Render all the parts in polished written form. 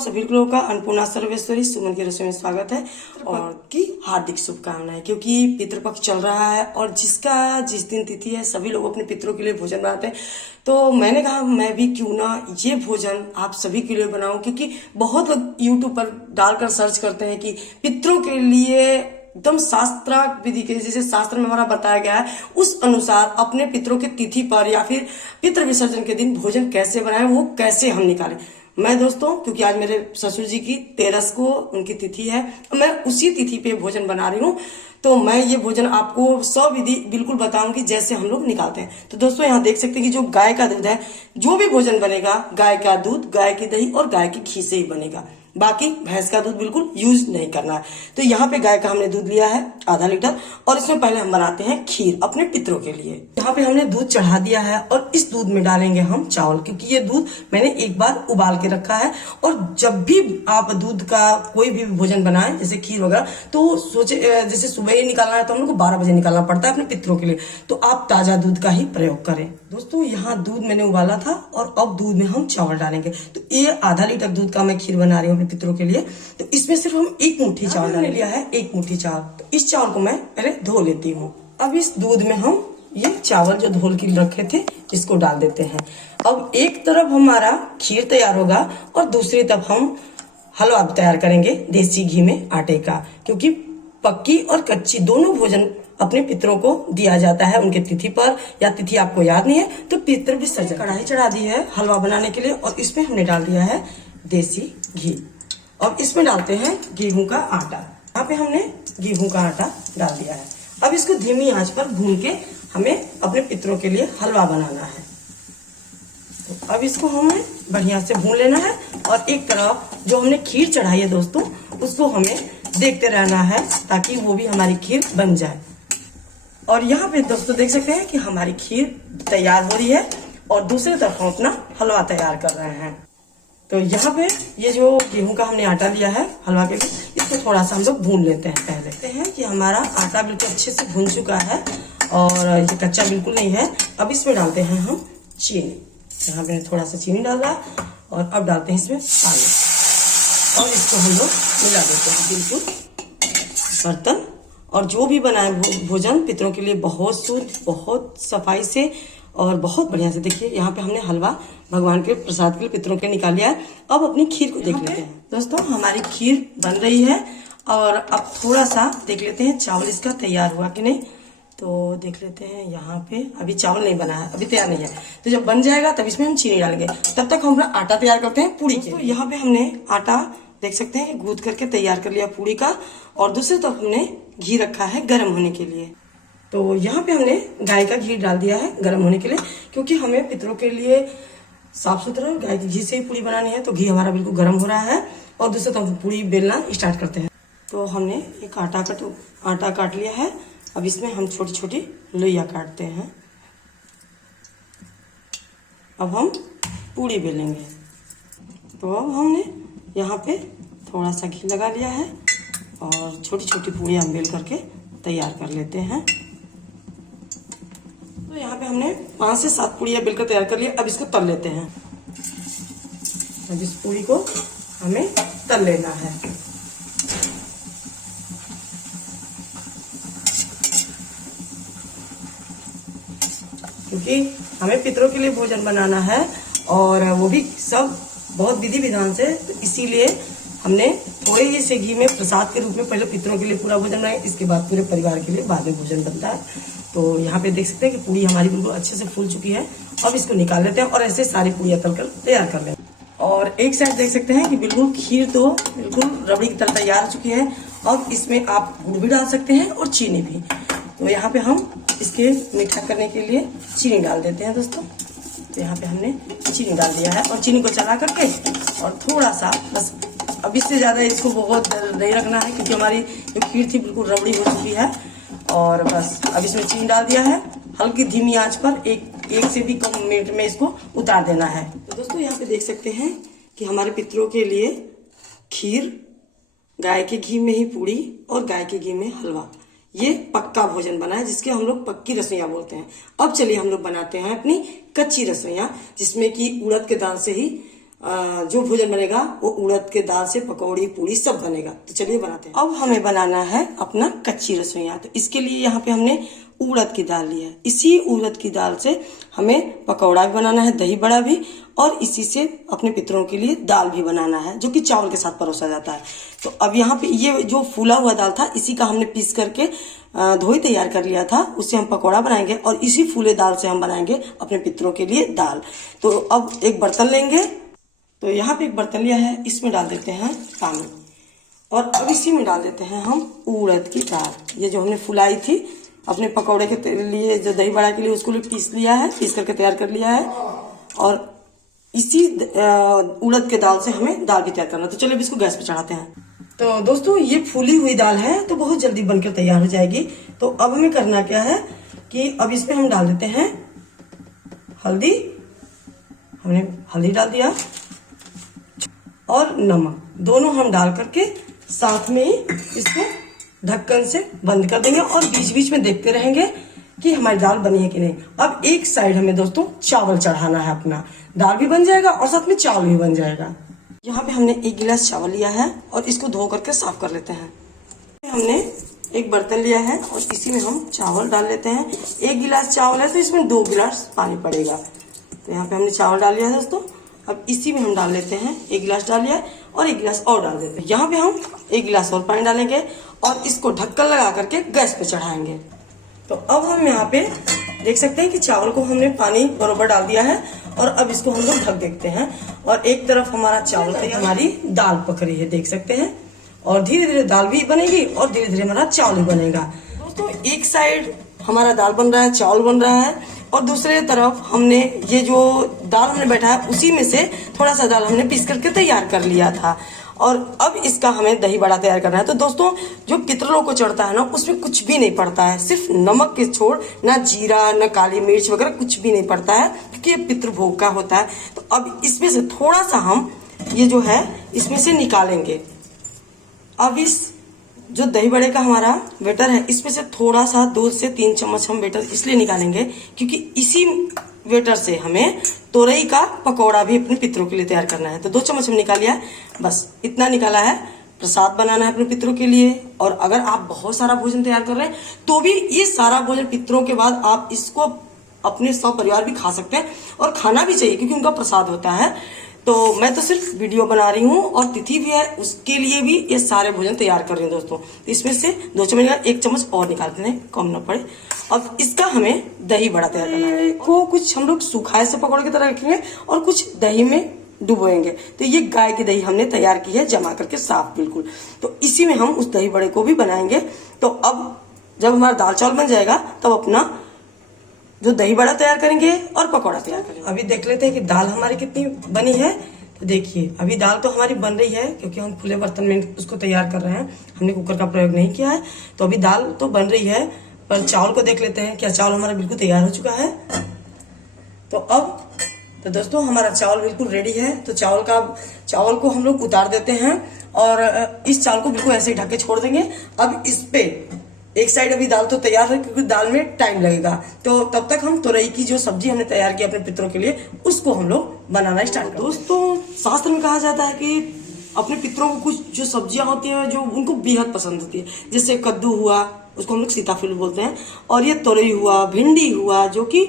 सभी लोगों का अन्नपूर्णा सर्वेश्वरी सुमन की रसोई में स्वागत है और की हार्दिक शुभकामनाएं। क्योंकि पितृपक्ष चल रहा है और जिस दिन तिथि है सभी लोग अपने पितरों के लिए भोजन बनाते हैं। तो मैंने कहा मैं भी क्यों ना ये भोजन आप सभी के लिए बनाऊं, क्योंकि बहुत लोग यूट्यूब पर डालकर सर्च करते हैं कि पितरों के लिए एकदम शास्त्रार्थ विधि के जैसे शास्त्र में हमारा बताया गया है उस अनुसार अपने पितरों की तिथि पर या फिर पितृ विसर्जन के दिन भोजन कैसे बनाएं, वो कैसे हम निकालें। मैं दोस्तों क्योंकि आज मेरे ससुर जी की 13 को उनकी तिथि है, मैं उसी तिथि पे भोजन बना रही हूँ। तो मैं ये भोजन आपको विधि बिल्कुल बताऊंगी जैसे हम लोग निकालते हैं। तो दोस्तों यहाँ देख सकते हैं कि जो गाय का दूध है, जो भी भोजन बनेगा गाय का दूध, गाय की दही और गाय की घी से ही बनेगा। बाकी भैंस का दूध बिल्कुल यूज नहीं करना है। तो यहाँ पे गाय का हमने दूध लिया है आधा लीटर और इसमें पहले हम बनाते हैं खीर अपने पितरों के लिए। यहाँ पे हमने दूध चढ़ा दिया है और इस दूध में डालेंगे हम चावल, क्योंकि ये दूध मैंने एक बार उबाल के रखा है। और जब भी आप दूध का कोई भी भोजन बनाएं जैसे खीर वगैरह, तो सोचे जैसे सुबह ही निकालना है तो हम लोग को 12 बजे निकालना पड़ता है अपने पितरों के लिए, तो आप ताजा दूध का ही प्रयोग करें। दोस्तों यहाँ दूध मैंने उबाला था और अब दूध में हम चावल डालेंगे। तो ये आधा लीटर दूध का मैं खीर बना रही हूँ पितरों के लिए। तो इसमें सिर्फ हम 1 मुट्ठी चावल डाल लिया है, 1 मुट्ठी चावल। तो इस चावल को मैं पहले धो लेती हूँ। अब इस दूध में हम ये चावल जो धोल के रखे थे इसको डाल देते हैं। अब एक तरफ हमारा खीर तैयार होगा और दूसरी तरफ हम हलवा तैयार करेंगे देसी घी में आटे का, क्योंकि पक्की और कच्ची दोनों भोजन अपने पितरों को दिया जाता है उनके तिथि पर, या तिथि आपको याद नहीं है तो पितृ विसर्जन। कढ़ाई चढ़ा दी है हलवा बनाने के लिए और इसमें हमने डाल दिया है देसी घी। अब इसमें डालते हैं गेहूं का आटा। यहाँ पे हमने गेहूं का आटा डाल दिया है। अब इसको धीमी आंच पर भून के हमें अपने पितरों के लिए हलवा बनाना है। तो अब इसको हमें बढ़िया से भून लेना है और एक तरफ जो हमने खीर चढ़ाई है दोस्तों उसको हमें देखते रहना है ताकि वो भी हमारी खीर बन जाए। और यहाँ पे दोस्तों देख सकते हैं कि हमारी खीर तैयार हो रही है और दूसरी तरफ हम अपना हलवा तैयार कर रहे हैं। तो यहाँ पे ये जो गेहूं का हमने आटा लिया है हलवा के लिए, इसको थोड़ा सा हम लोग भून लेते हैं। पहले देखते हैं कि हमारा आटा बिल्कुल अच्छे से भून चुका है और ये कच्चा बिल्कुल नहीं है। अब इसमें डालते हैं हम चीनी। यहाँ पे थोड़ा सा चीनी डाल रहा है और अब डालते हैं इसमें पानी और इसको हम लोग मिला देते हैं बिल्कुल बर्तन। और जो भी बनाए भोजन पितरों के लिए बहुत शुद्ध, बहुत सफाई से और बहुत बढ़िया से। देखिए यहाँ पे हमने हलवा भगवान के प्रसाद के लिए पितरों के निकाल लिया है। अब अपनी खीर को देख लेते हैं। दोस्तों हमारी खीर बन रही है और अब थोड़ा सा देख लेते हैं चावल इसका तैयार हुआ कि नहीं। तो देख लेते हैं यहाँ पे अभी चावल नहीं बना है, अभी तैयार नहीं है। तो जब बन जाएगा तब इसमें हम चीनी डालेंगे। तब तक हम आटा तैयार करते हैं पूड़ी के। तो यहाँ पे हमने आटा देख सकते हैं गूंथ करके तैयार कर लिया पूड़ी का और दूसरी तरफ हमने घी रखा है गर्म होने के लिए। तो यहाँ पे हमने गाय का घी डाल दिया है गर्म होने के लिए, क्योंकि हमें पितरों के लिए साफ सुथरा गाय के घी से ही पूड़ी बनानी है। तो घी हमारा बिल्कुल गर्म हो रहा है और दूसरी तरफ पूड़ी बेलना स्टार्ट करते हैं। तो हमने एक आटा काट लिया है। अब इसमें हम छोटी छोटी लोइयां काटते हैं। अब हम पूड़ी बेलेंगे। तो अब हमने यहाँ पे थोड़ा सा घी लगा लिया है और छोटी छोटी पूड़ियाँ हम बेल करके तैयार कर लेते हैं। तो यहाँ पे हमने 5 से 7 पूड़ियाँ बेलकर तैयार कर लिया। अब इसको तल लेते हैं। अब इस पूड़ी को हमें तल लेना है। क्योंकि हमें पितरों के लिए भोजन बनाना है और वो भी सब बहुत विधि विधान से, तो इसीलिए हमने थोड़े से घी में प्रसाद के रूप में पहले पितरों के लिए पूरा भोजन बनाया, इसके बाद पूरे परिवार के लिए बाद में भोजन बनता है। तो यहाँ पे देख सकते हैं कि पूड़ी हमारी बिल्कुल अच्छे से फूल चुकी है। अब इसको निकाल लेते हैं और ऐसे सारी पूड़ियाँ तलकर तैयार कर लेते हैं। और एक साइड देख सकते हैं कि बिल्कुल खीर तो बिल्कुल रबड़ी की तरह तैयार हो चुकी है। अब इसमें आप गुड़ भी डाल सकते हैं और चीनी भी। तो यहाँ पे हम इसके मीठा करने के लिए चीनी डाल देते हैं दोस्तों। तो यहाँ पे हमने चीनी डाल दिया है और चीनी को चला करके और थोड़ा सा बस, अब इससे ज़्यादा इसको बहुत नहीं रखना है क्योंकि हमारी जो खीर थी बिल्कुल रबड़ी हो चुकी है। और बस अब इसमें चीनी डाल दिया है, हल्की धीमी आंच पर एक से भी कम मिनट में इसको उतार देना है। तो दोस्तों यहाँ पे देख सकते हैं कि हमारे पितरों के लिए खीर, गाय के घी में ही पूड़ी और गाय के घी में हलवा, ये पक्का भोजन बना है जिसके हम लोग पक्की रसोइयाँ बोलते हैं। अब चलिए हम लोग बनाते हैं अपनी कच्ची रसोइयाँ, जिसमें कि उड़द के दाल से ही जो भोजन बनेगा वो उड़द के दाल से पकौड़ी पूड़ी सब बनेगा। तो चलिए बनाते हैं। अब हमें बनाना है अपना कच्ची रसोइयाँ। तो इसके लिए यहाँ पे हमने उड़द की दाल लिया है। इसी उड़द की दाल से हमें पकौड़ा भी बनाना है, दही बड़ा भी, और इसी से अपने पितरों के लिए दाल भी बनाना है जो कि चावल के साथ परोसा जाता है। तो अब यहाँ पे ये जो फूला हुआ दाल था इसी का हमने पीस करके धोई तैयार कर लिया था, उससे हम पकौड़ा बनाएंगे और इसी फूले दाल से हम बनाएंगे अपने पितरों के लिए दाल। तो अब एक बर्तन लेंगे। तो यहाँ पे एक बर्तन लिया है, इसमें डाल देते हैं पानी और अब इसी में डाल देते हैं हम उड़द की दाल। ये जो हमने फुलाई थी अपने पकौड़े के लिए, जो दही बड़ा के लिए, उसको पीस लिया है, पीस करके तैयार कर लिया है। और इसी उड़द के दाल से हमें दाल भी तैयार करना। तो चलिए अब इसको गैस पे चढ़ाते हैं। तो दोस्तों ये फूली हुई दाल है तो बहुत जल्दी बनकर तैयार हो जाएगी। तो अब हमें करना क्या है कि अब इसमें हम डाल देते हैं हल्दी। हमने हल्दी डाल दिया और नमक, दोनों हम डाल करके साथ में ही इसको ढक्कन से बंद कर देंगे और बीच बीच में देखते रहेंगे कि हमारी दाल बनी है कि नहीं। अब एक साइड हमें दोस्तों चावल चढ़ाना है अपना, दाल भी बन जाएगा और साथ में चावल भी बन जाएगा। यहाँ पे हमने 1 गिलास चावल लिया है और इसको धो करके साफ कर लेते हैं। हमने एक बर्तन लिया है और इसी में हम चावल डाल लेते हैं। 1 गिलास चावल है तो इसमें 2 गिलास पानी पड़ेगा। तो यहाँ पे हमने चावल डाल लिया है दोस्तों। अब इसी में हम डाल लेते हैं, 1 गिलास डाल लिया है और 1 गिलास और डाल देते हैं। यहाँ पे हम 1 गिलास और पानी डालेंगे और इसको ढक्कन लगा करके गैस पे चढ़ाएंगे। तो अब हम यहाँ पे देख सकते हैं कि चावल को हमने पानी बरोबर डाल दिया है और अब इसको हम लोग ढक देखते हैं। और एक तरफ हमारा चावल तैयार, हमारी दाल पक रही है, देख सकते हैं। और धीरे धीरे दाल भी बनेगी और धीरे धीरे हमारा चावल भी बनेगा। दोस्तों एक साइड हमारा दाल बन रहा है, चावल बन रहा है और दूसरे तरफ हमने ये जो दाल हमने बैठा है उसी में से थोड़ा सा दाल हमने पीस करके तैयार कर लिया था। और अब इसका हमें दही बड़ा तैयार करना है। तो दोस्तों जो पितरों को चढ़ता है ना उसमें कुछ भी नहीं पड़ता है, सिर्फ नमक के छोड़, ना जीरा ना काली मिर्च वगैरह कुछ भी नहीं पड़ता है, क्योंकि ये पितृ भोग का होता है। तो अब इसमें से थोड़ा सा हम ये जो है इसमें से निकालेंगे। अब इस जो दही बड़े का हमारा बेटर है इसमें से थोड़ा सा 2 से 3 चम्मच हम बेटर इसलिए निकालेंगे क्योंकि इसी बेटर से हमें तोरई का पकौड़ा भी अपने पितरों के लिए तैयार करना है। तो 2 चम्मच हम निकाल लिया है, बस इतना निकाला है। प्रसाद बनाना है अपने पितरों के लिए। और अगर आप बहुत सारा भोजन तैयार कर रहे हैं तो भी ये सारा भोजन पितरों के बाद आप इसको अपने सपरिवार भी खा सकते हैं और खाना भी चाहिए क्योंकि उनका प्रसाद होता है। तो मैं तो सिर्फ वीडियो बना रही हूँ और तिथि भी है उसके लिए भी ये सारे भोजन तैयार कर रही हूँ दोस्तों। तो इसमें से 2 चम्मच का 1 चम्मच और निकालते हैं, कम ना पड़े। अब इसका हमें दही बड़ा तैयार करना है। को कुछ हम लोग सुखाए से पकौड़े की तरह रखेंगे और कुछ दही में डुबोएंगे। तो ये गाय की दही हमने तैयार की है, जमा करके साफ बिल्कुल। तो इसी में हम उस दही बड़े को भी बनाएंगे। तो अब जब हमारा दाल चावल बन जाएगा तब अपना जो दही बड़ा तैयार करेंगे और पकौड़ा तैयार करेंगे। अभी देख लेते हैं कि दाल हमारी कितनी बनी है। तो देखिए अभी दाल तो हमारी बन रही है क्योंकि हम खुले बर्तन में उसको तैयार कर रहे हैं, हमने कुकर का प्रयोग नहीं किया है। तो अभी दाल तो बन रही है, पर चावल को देख लेते हैं क्या चावल हमारा बिल्कुल तैयार हो चुका है। तो दोस्तों हमारा चावल बिल्कुल रेडी है। तो चावल को हम लोग उतार देते हैं और इस चावल को बिल्कुल ऐसे ही ढक के छोड़ देंगे। अब इस पे एक साइड अभी दाल तो तैयार है क्योंकि दाल में टाइम लगेगा। तो तब तक हम तुरई की जो सब्जी हमने तैयार की अपने पितरों के लिए उसको हम लोग बनाना स्टार्ट करते हैं। दोस्तों शास्त्र में कहा जाता है कि अपने पितरों को कुछ जो सब्जियां होती हैं जो उनको बेहद पसंद होती है, जैसे कद्दू हुआ, उसको हम लोग सीताफल बोलते हैं, और ये तुरई हुआ, भिंडी हुआ, जो कि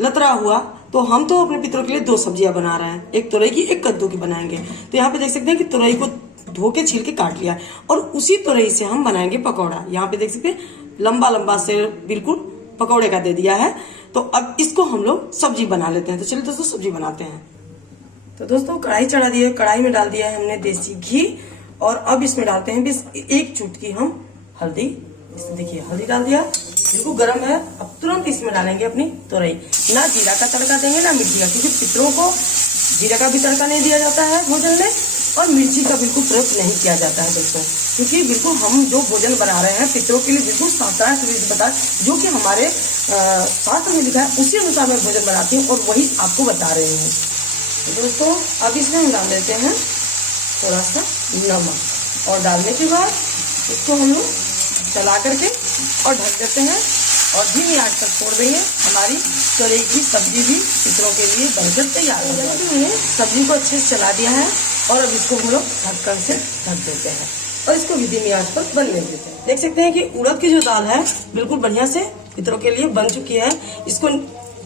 लतरा हुआ। तो हम तो अपने पितरों के लिए 2 सब्जियां बना रहे हैं, एक तुरई की एक कद्दू की बनाएंगे। तो यहाँ पे देख सकते हैं कि तुरई को धो के छील के काट लिया और उसी तुरई से हम बनाएंगे पकौड़ा। यहाँ पे देख सकते हैं लंबा लंबा से बिल्कुल पकौड़े का दे दिया है। तो अब इसको हम लोग सब्जी बना लेते हैं। तो चलिए दोस्तों सब्जी बनाते हैं। तो दोस्तों कढ़ाई चढ़ा दी है, कढ़ाई में डाल दिया है हमने देसी घी और अब इसमें डालते हैं बस 1 चुटकी हम हल्दी। इसमें देखिए हल्दी डाल दिया, बिल्कुल गर्म है। अब तुरंत इसमें डालेंगे अपनी तुरई। ना जीरा का तड़का देंगे ना मिर्ची का, क्योंकि पितरों को जीरा का भी तड़का नहीं दिया जाता है भोजन में और मिर्ची का बिल्कुल प्रयोग नहीं किया जाता है दोस्तों, क्योंकि बिल्कुल हम जो भोजन बना रहे हैं पितरों के लिए बिल्कुल शास्त्रार्थ बता जो कि हमारे शास्त्र में लिखा है उसी अनुसार मैं भोजन बनाती हूँ और वही आपको बता रही हूँ। तो दोस्तों अब इसमें हम डाल देते हैं थोड़ा सा नमक और डालने के बाद इसको हम लोग चला करके और ढक देते हैं और धीमी आंच पर छोड़ देंगे। हमारी तोरई की सब्जी भी पितरों के लिए बनकर तैयार हो जाएगी। हमने सब्जी को अच्छे से चला दिया है और अब इसको हम लोग ढक्कन से ढक देते हैं और इसको भी धीमी आंच पर बनने देते हैं। देख सकते हैं कि उड़द की जो दाल है बिल्कुल बढ़िया से पितरों के लिए बन चुकी है। इसको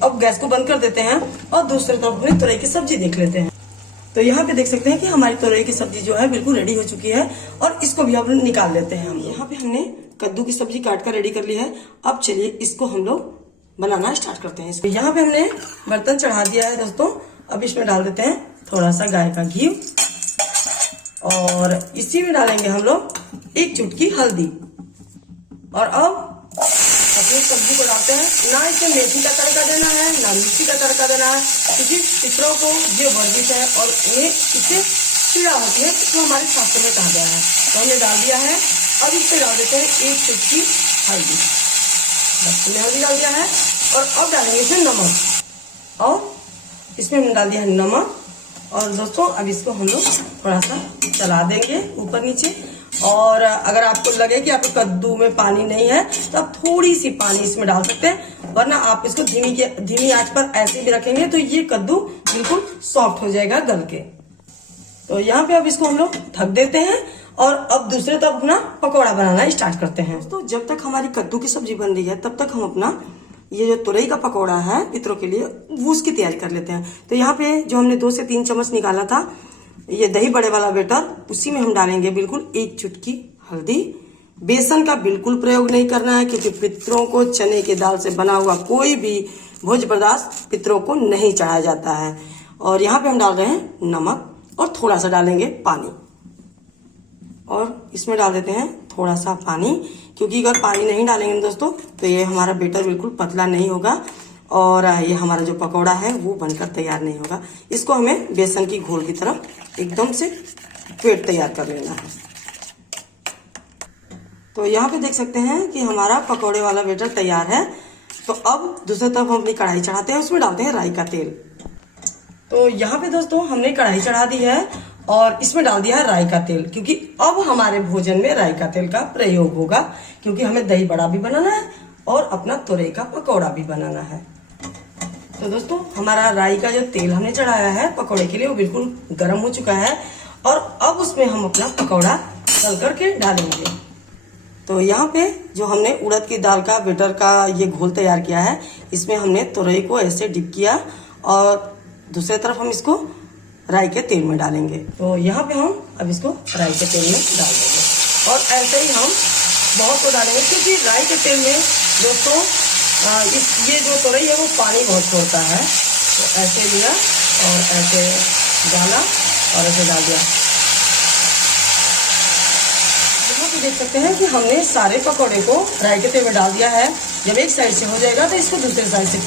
अब गैस को बंद कर देते हैं और दूसरी तरफ अपनी तोरई की सब्जी देख लेते हैं। तो यहाँ पे देख सकते हैं कि हमारी तोरई की सब्जी जो है बिल्कुल रेडी हो चुकी है और इसको भी अब निकाल लेते हैं हम। यहाँ पे हमने कद्दू की सब्जी काट कर रेडी कर ली है। अब चलिए इसको हम लोग बनाना स्टार्ट करते हैं। यहाँ पे हमने बर्तन चढ़ा दिया है दोस्तों। अब इसमें डाल देते हैं थोड़ा सा गाय का घी और इसी में डालेंगे हम लोग 1 चुटकी हल्दी। और अब अपनी सब्जी को डालते हैं। ना इसे मेथी का तड़का देना है ना मिर्ची का तड़का देना है, क्योंकि पितरों को ये वर्जिश है और उन्हें इससे पीड़ा होती है, तो हमारे शास्त्र में कहा गया है। तो हमने डाल दिया है। अब इस पे डाल देते हैं 1 चुटकी हल्दी। हमने हल्दी डाल दिया है और अब डालेंगे इसमें नमक और इसमें हमने डाल दिया है नमक। और दोस्तों अब इसको हम लोग थोड़ा सा चला देंगे ऊपर नीचे। और अगर आपको लगे कि आपके कद्दू में पानी नहीं है तो आप थोड़ी सी पानी इसमें डाल सकते हैं, वरना आप इसको धीमी आंच पर ऐसे भी रखेंगे तो ये कद्दू बिल्कुल सॉफ्ट हो जाएगा गल के। तो यहाँ पे अब इसको हम लोग ढक देते हैं और अब दूसरे तरफ अपना पकौड़ा बनाना स्टार्ट करते हैं। तो जब तक हमारी कद्दू की सब्जी बन रही है तब तक हम अपना ये जो तुरई का पकौड़ा है पितरों के लिए वो उसकी तैयारी कर लेते हैं। तो यहाँ पे जो हमने 2 से 3 चम्मच निकाला था ये दही बड़े वाला बेटर, उसी में हम डालेंगे बिल्कुल 1 चुटकी हल्दी। बेसन का बिल्कुल प्रयोग नहीं करना है, क्योंकि पितरों को चने की दाल से बना हुआ कोई भी भोज्य पदार्थ पितरों को नहीं चढ़ाया जाता है। और यहाँ पे हम डाल रहे हैं नमक और थोड़ा सा डालेंगे पानी। और इसमें डाल देते हैं थोड़ा सा पानी, क्योंकि अगर पानी नहीं डालेंगे दोस्तों तो ये हमारा बेटर बिल्कुल पतला नहीं होगा और ये हमारा जो पकौड़ा है वो बनकर तैयार नहीं होगा। इसको हमें बेसन की घोल की तरह एकदम से पेट तैयार कर लेना है। तो यहाँ पे देख सकते हैं कि हमारा पकौड़े वाला बेटर तैयार है। तो अब दूसरी तरफ हम अपनी कढ़ाई चढ़ाते हैं, उसमें डालते हैं राई का तेल। तो यहाँ पे दोस्तों हमने कढ़ाई चढ़ा दी है और इसमें डाल दिया है राई का तेल, क्योंकि अब हमारे भोजन में राई का तेल का प्रयोग होगा, क्योंकि हमें दही बड़ा भी बनाना है और अपना तोरई का पकौड़ा भी बनाना है। तो दोस्तों हमारा राई का जो तेल हमने चढ़ाया है पकौड़े के लिए वो बिल्कुल गर्म हो चुका है और अब उसमें हम अपना पकौड़ा तल करके डालेंगे। तो यहाँ पे जो हमने उड़द की दाल का बेटर का ये घोल तैयार किया है, इसमें हमने तोरई को ऐसे डिप किया और दूसरी तरफ हम इसको राई के तेल में डालेंगे। तो यहाँ पे हम अब इसको राई के तेल में डाल देंगे और ऐसे ही हम बहुत को डालेंगे, क्योंकि राई के तेल में दोस्तों ये जो तोरई है वो पानी बहुत छोड़ता है। तो ऐसे लिया और ऐसे डाला और ऐसे डाल दिया। यहाँ पे देख सकते हैं कि हमने सारे पकौड़े को राई के तेल में डाल दिया है। जब एक साइड से हो जाएगा तो इसको दूसरे साइड से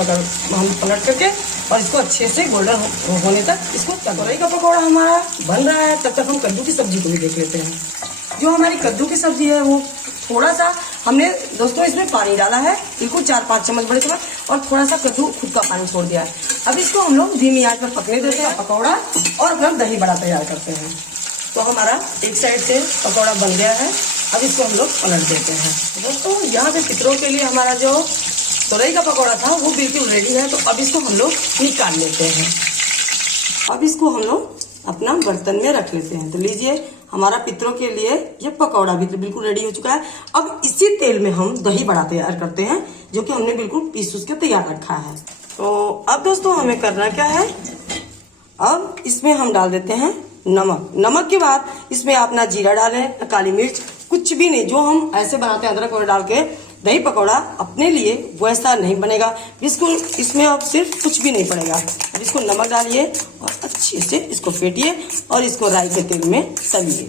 हम पलट करके और इसको अच्छे से गोल्डन होने तक इसको तोरई का पकौड़ा हमारा बन रहा है। तब तक हम कद्दू की सब्जी को भी देख लेते हैं। जो हमारी कद्दू की सब्जी है वो थोड़ा सा हमने दोस्तों इसमें पानी डाला है, बिल्कुल 4-5 चम्मच बड़े चम्मच, और थोड़ा सा कद्दू खुद का पानी छोड़ दिया है। अब इसको हम लोग धीमी आंच पर पकने देते हैं पकौड़ा और फिर दही बड़ा तैयार करते हैं। तो हमारा एक साइड से पकौड़ा बन गया है। अब इसको हम लोग पलट देते हैं। दोस्तों यहाँ पे पितरों के लिए हमारा जो तोरई का पकौड़ा था वो बिल्कुल रेडी है। तो अब इसको हम लोग निकाल लेते हैं। अब इसको हम लोग अपना बर्तन में रख लेते हैं। तो लीजिए हमारा पितरों के लिए ये पकौड़ा भी बिल्कुल रेडी हो चुका है। अब इसी तेल में हम दही बड़ा तैयार करते हैं, जो कि हमने बिल्कुल पीस के तैयार रखा है। तो अब दोस्तों हमें करना क्या है, अब इसमें हम डाल देते हैं नमक। नमक के बाद इसमें आप ना जीरा डालें ना काली मिर्च, कुछ भी नहीं। जो हम ऐसे बनाते हैं अदरक वगैरह डाल के दही पकौड़ा, अपने लिए वैसा नहीं बनेगा बिल्कुल। इसमें अब सिर्फ कुछ भी नहीं पड़ेगा। अब इसको नमक डालिए और अच्छे से इसको फेंटिए और इसको राई के तेल में तलिए।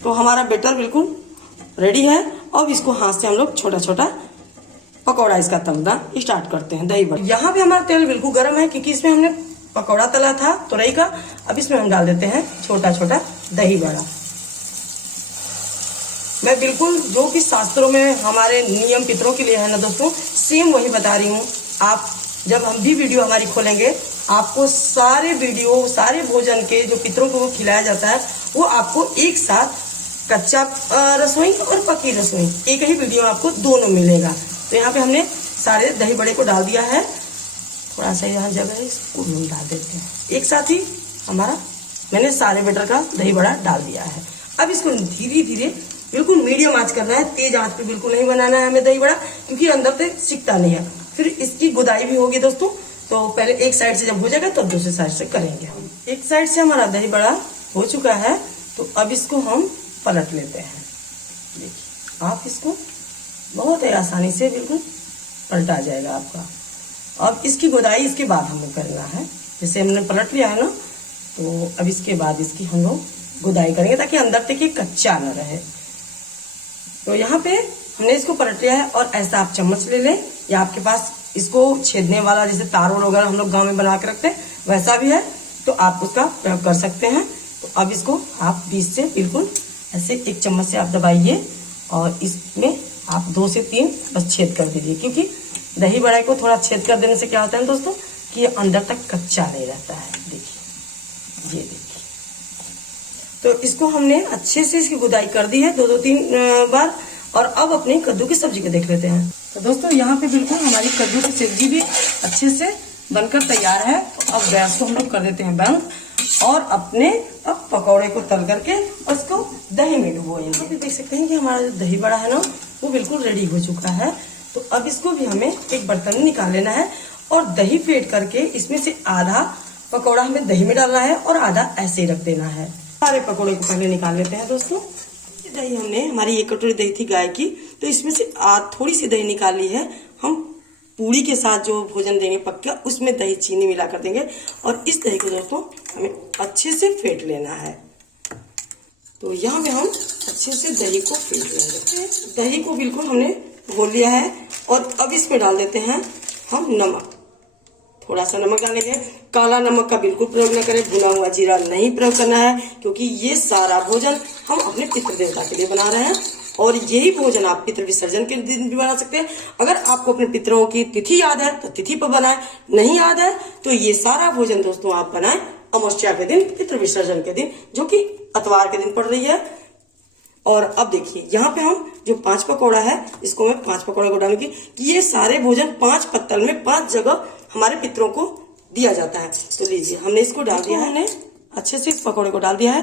तो हमारा बेटर बिल्कुल रेडी है। अब इसको हाथ से हम लोग छोटा छोटा पकौड़ा इसका तलना स्टार्ट करते हैं। दही बड़ा, यहाँ पे हमारा तेल बिल्कुल गर्म है, क्योंकि इसमें हमने पकौड़ा तला था तोरई का। अब इसमें हम डाल देते हैं छोटा छोटा दही बड़ा। मैं बिल्कुल जो कि शास्त्रों में हमारे नियम पितरों के लिए है ना दोस्तों, सेम वही बता रही हूँ। आप जब हम भी वीडियो हमारी खोलेंगे, आपको सारे वीडियो सारे भोजन के जो पितरों को खिलाया जाता है वो आपको एक साथ कच्चा रसोई और पकी रसोई एक ही वीडियो आपको दोनों मिलेगा। तो यहाँ पे हमने सारे दही बड़े को डाल दिया है। थोड़ा सा यहाँ जगह है, इसको हम डाल देते हैं एक साथ ही। मैंने सारे बैटर का दही बड़ा डाल दिया है। अब इसको धीरे धीरे बिल्कुल मीडियम आंच करना है, तेज आंच पे बिल्कुल नहीं बनाना है हमें दही बड़ा, क्योंकि अंदर तक सिकता नहीं है। फिर इसकी गुदाई भी होगी दोस्तों। तो पहले एक साइड से जब हो जाएगा तब दूसरी साइड से करेंगे हम। एक साइड से हमारा दही बड़ा हो चुका है, तो अब इसको हम पलट लेते हैं। देखिए आप इसको बहुत ही आसानी से बिल्कुल पलटा जाएगा आपका। अब इसकी गुदाई इसके बाद हमें करना है। जैसे हमने पलट लिया है ना, तो अब इसके बाद इसकी हम लोग गुदाई करेंगे ताकि अंदर तक ये कच्चा न रहे। तो यहाँ पे हमने इसको पलट लिया है, और ऐसा आप चम्मच ले लें या आपके पास इसको छेदने वाला जैसे तारों वगैरह हम लोग गांव में बना के रखते हैं वैसा भी है, तो आप उसका प्रयोग कर सकते हैं। तो अब इसको आप बीच से बिल्कुल ऐसे एक चम्मच से आप दबाइए, और इसमें आप 2 से 3 बस छेद कर दीजिए, क्योंकि दही बड़े को थोड़ा छेद कर देने से क्या होता है दोस्तों कि ये अंदर तक कच्चा नहीं रहता है। देखिए, ये देखिए। तो इसको हमने अच्छे से इसकी गुदाई कर दी है 2-3 बार। और अब अपनी कद्दू की सब्जी को देख लेते हैं। तो दोस्तों यहाँ पे बिल्कुल हमारी कद्दू की सब्जी भी अच्छे से बनकर तैयार है। तो अब गैस को हम लोग कर देते हैं बंद, और अपने अब पकौड़े को तल करके उसको दही में डुबोएंगे। आप देख सकते हैं कि हमारा जो दही बड़ा है ना, वो बिल्कुल रेडी हो चुका है। तो अब इसको भी हमें एक बर्तन में निकाल लेना है, और दही फेंट करके इसमें से आधा पकौड़ा हमें दही में डालना है और आधा ऐसे ही रख देना है। सारे पकौड़े को पहले निकाल लेते हैं दोस्तों। दही हमने, हमारी 1 कटोरी दही थी गाय की, तो इसमें से थोड़ी सी दही निकाली है। हम पूड़ी के साथ जो भोजन देंगे पक्का, उसमें दही चीनी मिला कर देंगे, और इस दही को दोस्तों हमें अच्छे से फेंट लेना है। तो यहाँ पे हम अच्छे से दही को फेंट लेंगे। दही को बिल्कुल हमने घोल लिया है, और अब इसमें डाल देते हैं हम नमक। थोड़ा सा नमक डालेंगे। काला नमक का बिल्कुल प्रयोग न करें, भुना हुआ जीरा नहीं प्रयोग करना है, क्योंकि ये सारा भोजन हम अपने पितृ देवता के लिए बना रहे हैं, और यही भोजन आप पितृ विसर्जन के दिन भी बना सकते हैं। अगर आपको अपने पितरों की तिथि याद है तो तिथि पर बनाएं, नहीं याद है तो ये सारा भोजन दोस्तों आप बनाएं अमावस्या के दिन, पितृ विसर्जन के दिन, जो कि इतवार के दिन पड़ रही है। और अब देखिए यहाँ पे हम जो 5 पकौड़ा है, इसको मैं 5 पकौड़े को डालूंगी कि ये सारे भोजन 5 पत्तल में 5 जगह हमारे पितरों को दिया जाता है। तो लीजिए, हमने इसको डाल दिया है, हमने अच्छे से इस पकौड़े को डाल दिया है,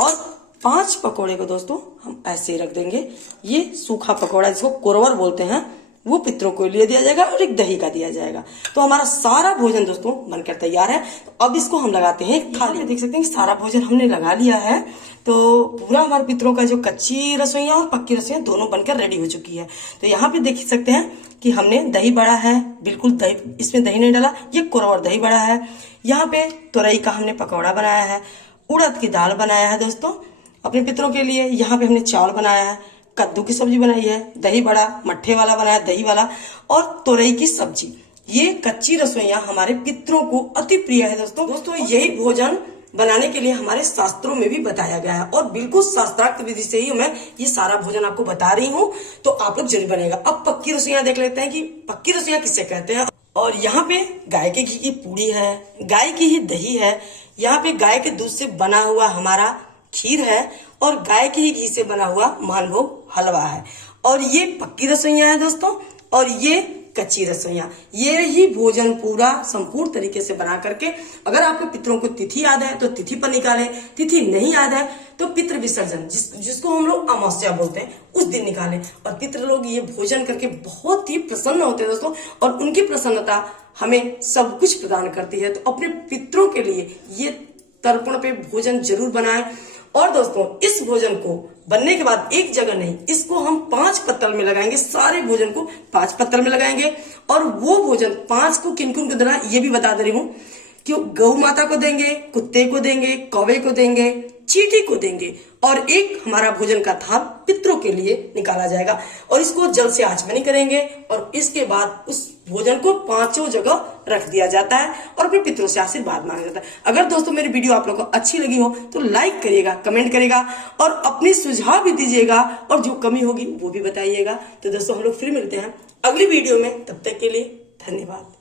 और 5 पकौड़े को दोस्तों हम ऐसे ही रख देंगे। ये सूखा पकौड़ा जिसको कोरवर बोलते हैं, वो पितरों को लिए दिया जाएगा, और एक दही का दिया जाएगा। तो हमारा सारा भोजन दोस्तों बनकर तैयार है। तो अब इसको हम लगाते हैं थाली। देख सकते हैं कि सारा भोजन हमने लगा लिया है। तो पूरा हमारे पितरों का जो कच्ची रसोइयाँ और पक्की रसोइयाँ दोनों बनकर रेडी हो चुकी है। तो यहाँ पे देख सकते हैं कि हमने दही बड़ा है, बिल्कुल दही, इसमें दही नहीं डाला, ये कोरवर दही बड़ा है। यहाँ पे तुरई का हमने पकौड़ा बनाया है, उड़द की दाल बनाया है दोस्तों अपने पितरों के लिए। यहाँ पे हमने चावल बनाया है, कद्दू की सब्जी बनाई है, दही बड़ा मट्ठे वाला बनाया दही वाला, और तुरई की सब्जी। ये कच्ची रसोइयाँ हमारे पितरों को अति प्रिय है दोस्तों। यही भोजन बनाने के लिए हमारे शास्त्रों में भी बताया गया है, और बिल्कुल शास्त्रार्थ विधि से ही मैं ये सारा भोजन आपको बता रही हूँ। तो आप लोग जरूर बनेगा। अब पक्की रसोइयाँ देख लेते हैं कि पक्की रसोइयाँ किससे कहते हैं। और यहाँ पे गाय के घी की पूड़ी है, गाय की ही दही है, यहाँ पे गाय के दूध से बना हुआ हमारा खीर है, और गाय के ही घी से बना हुआ मालभोग हलवा है। और ये पक्की रसोइयाँ है दोस्तों, और ये कच्ची रसोइयाँ। ये ही भोजन पूरा संपूर्ण तरीके से बना करके, अगर आपके पितरों को तिथि याद है तो तिथि पर निकालें, तिथि नहीं याद है तो पितृ विसर्जन जिसको हम लोग अमावस्या बोलते हैं उस दिन निकालें। और पितृ लोग ये भोजन करके बहुत ही प्रसन्न होते हैं दोस्तों, और उनकी प्रसन्नता हमें सब कुछ प्रदान करती है। तो अपने पितरों के लिए ये तर्पण पे भोजन जरूर बनाएं। और दोस्तों इस भोजन को बनने के बाद एक जगह नहीं, इसको हम 5 पत्तल में लगाएंगे। सारे भोजन को 5 पत्तल में लगाएंगे, और वो भोजन 5 को किन किन को देना ये भी बता दे रही हूँ कि गौ माता को देंगे, कुत्ते को देंगे, कौवे को देंगे, चींटी को देंगे, और एक हमारा भोजन का थाल पितरों के लिए निकाला जाएगा। और इसको जल से आचमनी करेंगे, और इसके बाद उस भोजन को 5 जगह रख दिया जाता है, और अपने पितरों से आशीर्वाद मांगा जाता है। अगर दोस्तों मेरी वीडियो आप लोगों को अच्छी लगी हो तो लाइक करिएगा, कमेंट करिएगा, और अपनी सुझाव भी दीजिएगा, और जो कमी होगी वो भी बताइएगा। तो दोस्तों हम लोग फिर मिलते हैं अगली वीडियो में, तब तक के लिए धन्यवाद।